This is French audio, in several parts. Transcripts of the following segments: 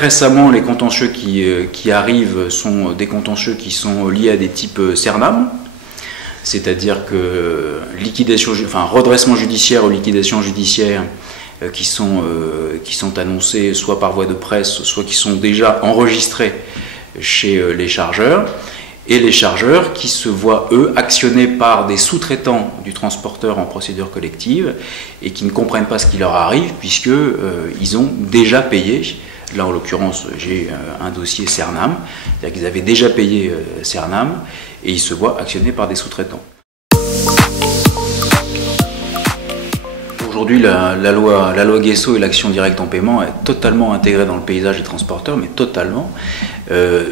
récemment, les contentieux qui arrivent sont des contentieux qui sont liés à des types Cernam, c'est-à-dire que redressement judiciaire ou liquidation judiciaire qui sont annoncés soit par voie de presse, soit qui sont déjà enregistrés chez les chargeurs, et les chargeurs qui se voient, eux, actionnés par des sous-traitants du transporteur en procédure collective et qui ne comprennent pas ce qui leur arrive puisqu'ils ont déjà payé. Là, en l'occurrence, j'ai un dossier Cernam, c'est-à-dire qu'ils avaient déjà payé Cernam et ils se voient actionnés par des sous-traitants. Aujourd'hui, la loi Guesso et l'action directe en paiement est totalement intégrée dans le paysage des transporteurs, mais totalement.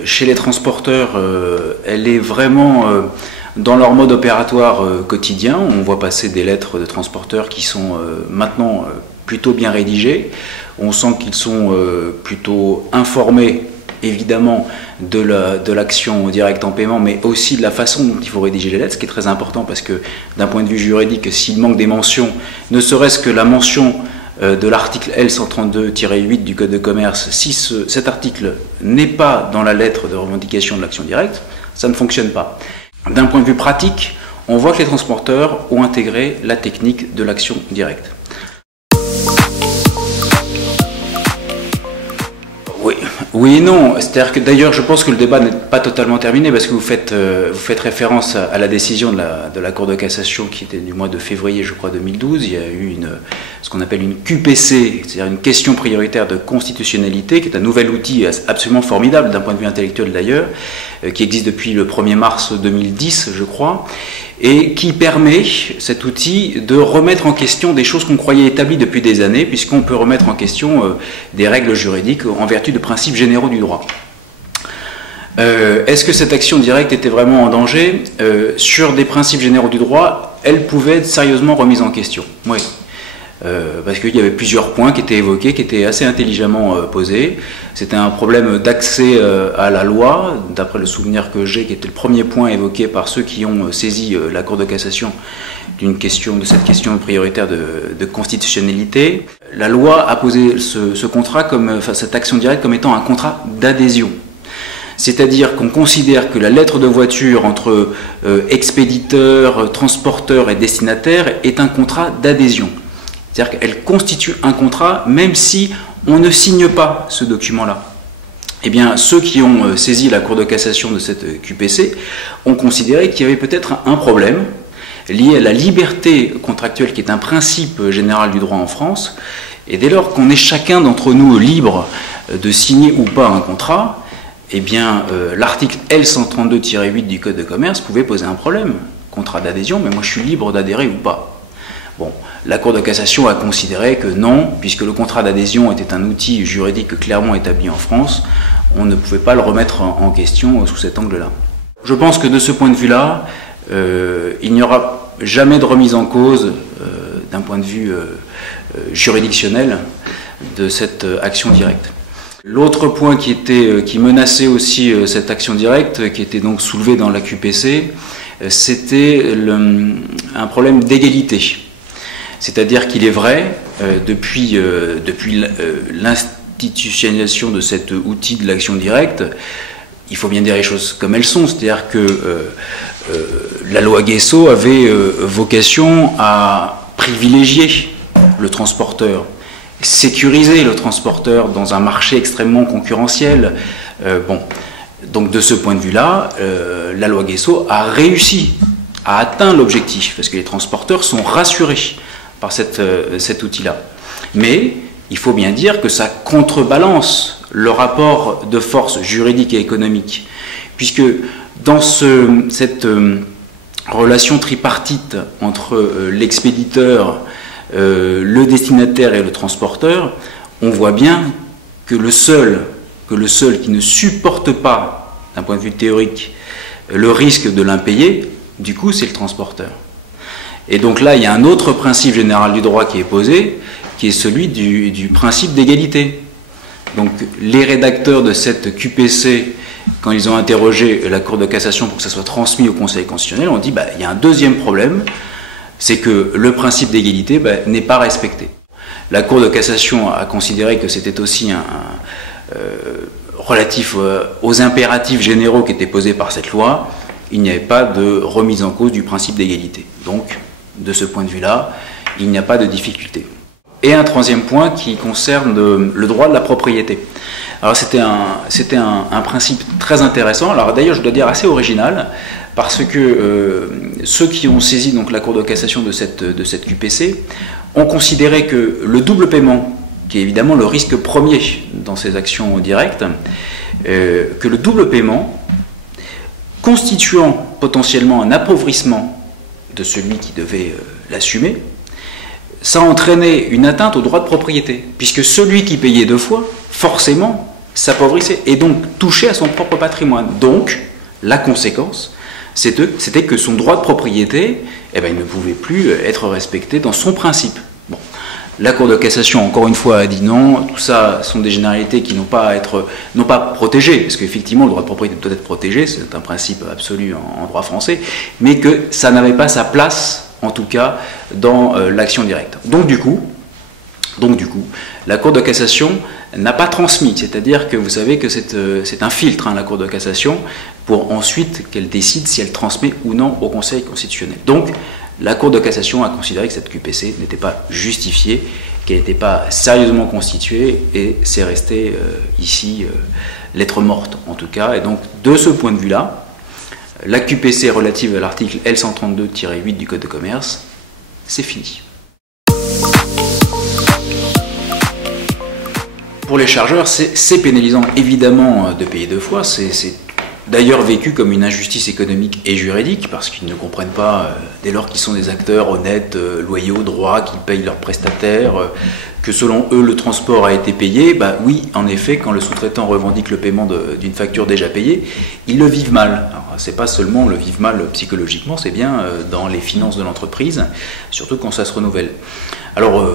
Chez les transporteurs, elle est vraiment dans leur mode opératoire quotidien. On voit passer des lettres de transporteurs qui sont maintenant plutôt bien rédigées. On sent qu'ils sont plutôt informés, évidemment, de l'action directe en paiement, mais aussi de la façon dont il faut rédiger les lettres, ce qui est très important parce que d'un point de vue juridique, s'il manque des mentions, ne serait-ce que la mention de l'article L132-8 du Code de commerce, si cet article n'est pas dans la lettre de revendication de l'action directe, ça ne fonctionne pas. D'un point de vue pratique, on voit que les transporteurs ont intégré la technique de l'action directe. Oui et non, c'est-à-dire que d'ailleurs je pense que le débat n'est pas totalement terminé parce que vous faites référence à la décision de la Cour de cassation qui était du mois de février, je crois, 2012. Il y a eu ce qu'on appelle une QPC, c'est-à-dire une question prioritaire de constitutionnalité, qui est un nouvel outil absolument formidable d'un point de vue intellectuel d'ailleurs, qui existe depuis le 1er mars 2010, je crois, et qui permet, cet outil, de remettre en question des choses qu'on croyait établies depuis des années, puisqu'on peut remettre en question des règles juridiques en vertu de principes généraux du droit. Est-ce que cette action directe était vraiment en danger? Sur des principes généraux du droit, elle pouvait être sérieusement remise en question. Oui. Parce qu'il y avait plusieurs points qui étaient évoqués, qui étaient assez intelligemment posés. C'était un problème d'accès à la loi, d'après le souvenir que j'ai, qui était le premier point évoqué par ceux qui ont saisi la Cour de cassation de cette question prioritaire de constitutionnalité. La loi a posé ce contrat, cette action directe, comme étant un contrat d'adhésion. C'est-à-dire qu'on considère que la lettre de voiture entre expéditeur, transporteur et destinataire est un contrat d'adhésion. C'est-à-dire qu'elle constitue un contrat même si on ne signe pas ce document-là. Eh bien, ceux qui ont saisi la Cour de cassation de cette QPC ont considéré qu'il y avait peut-être un problème lié à la liberté contractuelle qui est un principe général du droit en France. Et dès lors qu'on est chacun d'entre nous libre de signer ou pas un contrat, eh bien, l'article L132-8 du Code de commerce pouvait poser un problème. Contrat d'adhésion, mais moi je suis libre d'adhérer ou pas. Bon, la Cour de cassation a considéré que non, puisque le contrat d'adhésion était un outil juridique clairement établi en France, on ne pouvait pas le remettre en question sous cet angle-là. Je pense que de ce point de vue-là, il n'y aura jamais de remise en cause, d'un point de vue juridictionnel, de cette action directe. L'autre point qui menaçait aussi cette action directe, qui était donc soulevé dans la QPC, c'était un problème d'égalité. C'est-à-dire qu'il est vrai, depuis l'institutionnalisation de cet outil de l'action directe, il faut bien dire les choses comme elles sont, c'est-à-dire que la loi Guesso avait vocation à privilégier le transporteur, sécuriser le transporteur dans un marché extrêmement concurrentiel. Donc de ce point de vue-là, la loi Guesso a réussi à atteindre l'objectif, parce que les transporteurs sont rassurés par cet outil-là. Mais il faut bien dire que ça contrebalance le rapport de force juridique et économique, puisque dans cette relation tripartite entre l'expéditeur, le destinataire et le transporteur, on voit bien que le seul qui ne supporte pas, d'un point de vue théorique, le risque de l'impayé, du coup, c'est le transporteur. Et donc là, il y a un autre principe général du droit qui est posé, qui est celui du principe d'égalité. Donc les rédacteurs de cette QPC, quand ils ont interrogé la Cour de cassation pour que ça soit transmis au Conseil constitutionnel, ont dit il y a un deuxième problème, c'est que le principe d'égalité n'est pas respecté. La Cour de cassation a considéré que c'était aussi relatif aux impératifs généraux qui étaient posés par cette loi, il n'y avait pas de remise en cause du principe d'égalité. Donc, de ce point de vue-là, il n'y a pas de difficulté. Et un troisième point qui concerne le droit de la propriété. Alors c'était un principe très intéressant, alors d'ailleurs je dois dire assez original, parce que ceux qui ont saisi donc la Cour de cassation de cette QPC ont considéré que le double paiement, qui est évidemment le risque premier dans ces actions directes, que le double paiement, constituant potentiellement un appauvrissement de celui qui devait l'assumer, ça entraînait une atteinte au droit de propriété, puisque celui qui payait deux fois, forcément, s'appauvrissait et donc touchait à son propre patrimoine. Donc, la conséquence, c'était que son droit de propriété, il ne pouvait plus être respecté dans son principe. Bon. La Cour de cassation, encore une fois, a dit non, tout ça sont des généralités qui n'ont pas protégées, parce qu'effectivement, le droit de propriété doit être protégé, c'est un principe absolu en droit français, mais que ça n'avait pas sa place, en tout cas, dans l'action directe. Donc du coup, la Cour de cassation n'a pas transmis, c'est-à-dire que vous savez que c'est un filtre, la Cour de cassation, pour ensuite qu'elle décide si elle transmet ou non au Conseil constitutionnel. Donc, la Cour de cassation a considéré que cette QPC n'était pas justifiée, qu'elle n'était pas sérieusement constituée, et c'est resté ici lettre morte, en tout cas. Et donc, de ce point de vue-là, la QPC relative à l'article L132-8 du Code de commerce, c'est fini. Pour les chargeurs, c'est pénalisant évidemment de payer deux fois, c'est d'ailleurs vécu comme une injustice économique et juridique, parce qu'ils ne comprennent pas, dès lors qu'ils sont des acteurs honnêtes, loyaux, droits, qu'ils payent leurs prestataires, que selon eux le transport a été payé, oui, en effet, quand le sous-traitant revendique le paiement d'une facture déjà payée, ils le vivent mal. C'est pas seulement le vivre mal psychologiquement, c'est bien dans les finances de l'entreprise, surtout quand ça se renouvelle. Alors,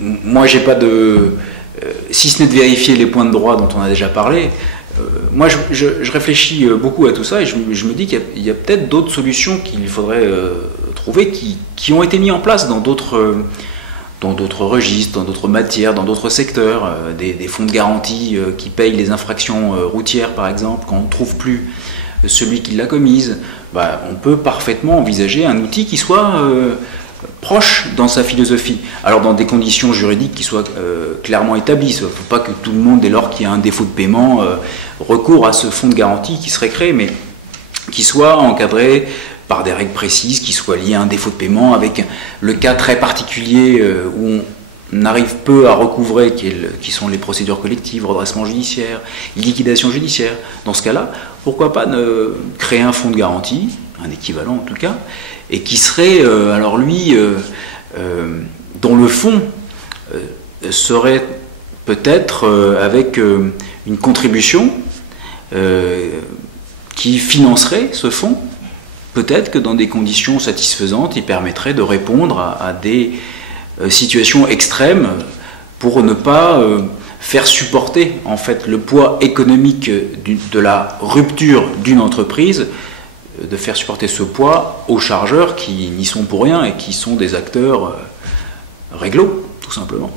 moi j'ai pas de... si ce n'est de vérifier les points de droit dont on a déjà parlé, moi je réfléchis beaucoup à tout ça et je me dis qu'il y a peut-être d'autres solutions qu'il faudrait trouver qui ont été mises en place dans d'autres registres, dans d'autres matières, dans d'autres secteurs, des fonds de garantie qui payent les infractions routières par exemple, quand on ne trouve plus celui qui l'a commise. On peut parfaitement envisager un outil qui soit proche dans sa philosophie. Alors dans des conditions juridiques qui soient clairement établies. Il ne faut pas que tout le monde, dès lors qu'il y a un défaut de paiement, recourt à ce fonds de garantie qui serait créé, mais qui soit encadré par des règles précises, qui soient liées à un défaut de paiement, avec le cas très particulier où on arrive peu à recouvrer, qui sont les procédures collectives, redressement judiciaire, liquidation judiciaire. Dans ce cas-là, pourquoi pas créer un fonds de garantie, un équivalent en tout cas, et qui serait, alors lui, dont le fond serait peut-être avec une contribution qui financerait ce fonds. Peut-être que dans des conditions satisfaisantes, il permettrait de répondre à des situations extrêmes pour ne pas faire supporter en fait le poids économique de la rupture d'une entreprise, de faire supporter ce poids aux chargeurs qui n'y sont pour rien et qui sont des acteurs réglo, tout simplement.